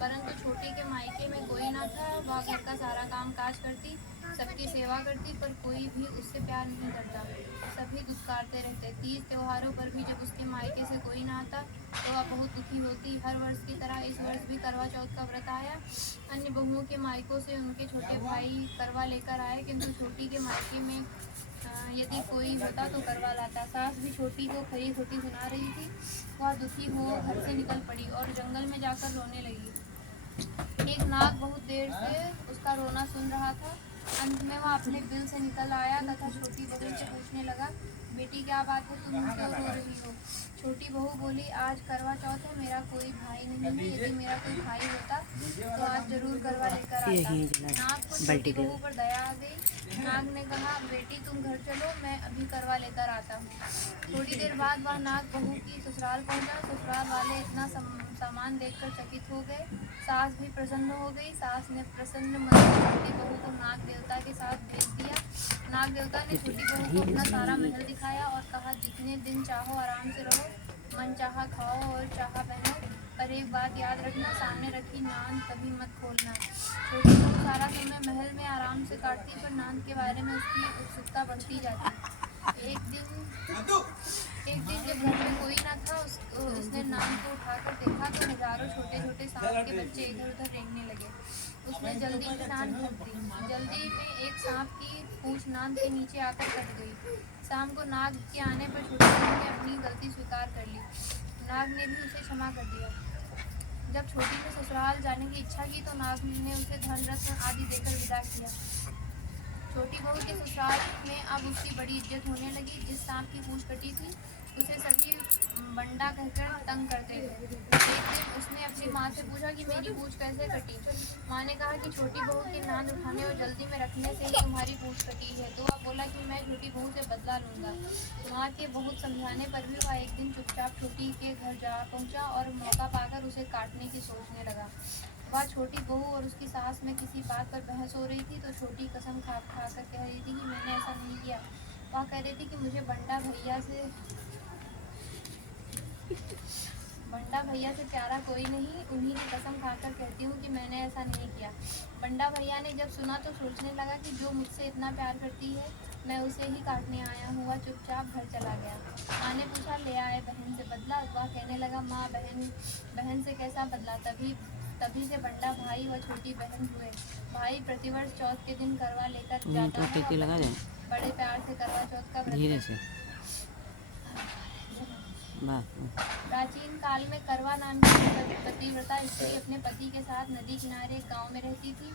परंतु छोटी के मायके में कोई ना था। वह घर का सारा काम काज करती, सबकी सेवा करती, पर कोई भी उससे प्यार नहीं करता। सभी दुत्कारते रहते। तीज त्योहारों पर भी जब उसके मायके से कोई ना आता तो वह बहुत दुखी होती। हर वर्ष की तरह इस वर्ष भी करवा चौथ का व्रत आया। अन्य बहुओं के मायकों से उनके छोटे भाई करवा लेकर आए, किंतु छोटी के मायके में यदि कोई होता तो करवा लाता। सास भी छोटी को खरी खोटी सुना रही थी। वह दुखी हो घर से निकल पड़ी और जंगल में जाकर रोने लगी। एक नाग बहुत देर से उसका रोना सुन रहा था। अंत में वह अपने बिल से निकल आया तथा छोटी बहू से पूछने लगा, बेटी क्या बात है, तुम क्यों रो रही हो? छोटी बहू बोली, आज करवा चौथ है, मेरा कोई भाई नहीं है। यदि मेरा कोई भाई होता तो आज जरूर करवा लेकर आता। नाग को छोटी बहू पर दया आ गई। नाग ने कहा, बेटी तुम घर चलो, मैं अभी करवा लेकर आता हूँ। थोड़ी देर बाद वह नाग बहू की ससुराल पहुंचा। ससुराल वाले इतना सामान देखकर चकित हो गए। सास भी प्रसन्न हो गई। सास ने प्रसन्न मन से छोटी बहू को नाग देवता के साथ भेज दिया। नाग देवता ने छोटी बहू को अपना सारा महल दिखाया और कहा, जितने दिन चाहो आराम से रहो, मन चाहा खाओ और चाहा पहनो, पर एक बात याद रखना, सामने रखी नांद कभी मत खोलना। छोटी बहू सारा समय महल में आराम से काटती, पर नांद के बारे में उसकी उत्सुकता बढ़ती जाती। एक दिन जब घर में कोई न था, उसने नांद को उठाकर देखा तो हजारों छोटे छोटे सांप के बच्चे इधर उधर रेंगने लगे। उसने जल्दी से नांद ढक दी। जल्दी में एक सांप की पूंछ नांद के नीचे आकर कट गई। शाम को नाग के आने पर छोटी बहू ने अपनी गलती स्वीकार कर ली। नाग ने भी उसे क्षमा कर दिया। जब छोटी ने ससुराल जाने की इच्छा की तो नाग ने उसे धन रत्न आदि देकर विदा किया। छोटी बहू के ससुराल में अब उसकी बड़ी इज्जत होने लगी। जिस सांप की पूंछ कटी थी उसे सभी बंडा कहकर तंग करते थे। एक दिन उसने अपनी माँ से पूछा कि मेरी पूंछ कैसे कटी। माँ ने कहा कि छोटी बहू की नांद उठाने और जल्दी में रखने से ही तुम्हारी पूंछ कटी है। तो वह बोला कि मैं छोटी बहू से बदला लूंगा। माँ के बहुत समझाने पर भी वह एक दिन चुपचाप छोटी के घर जा पहुंचा और मौका पाकर उसे काटने की सोचने लगा। वह छोटी बहू और उसकी सास में किसी बात पर बहस हो रही थी तो छोटी कसम खा कर कह रही थी कि मैंने ऐसा नहीं किया। वह कह रही थी कि मुझे बंडा भैया से प्यारा कोई नहीं, उन्हीं की कसम खाकर कहती हूँ कि मैंने ऐसा नहीं किया। बंडा भैया ने जब सुना तो सोचने लगा कि जो मुझसे इतना प्यार करती है मैं उसे ही काटने आया हूँ। वह चुपचाप घर चला गया। माँ ने पूछा, ले आए बहन से बदला? वह कहने लगा, माँ बहन से कैसा बदला? तभी से बंडा भाई व छोटी बहन हुए। भाई प्रतिवर्ष चौथ के दिन करवा लेकर जाता है। बड़े प्यार से करवा चौथ का व्रत। प्राचीन काल में करवा नाम की पतिव्रता स्त्री अपने पति के साथ नदी किनारे एक गांव में रहती थी।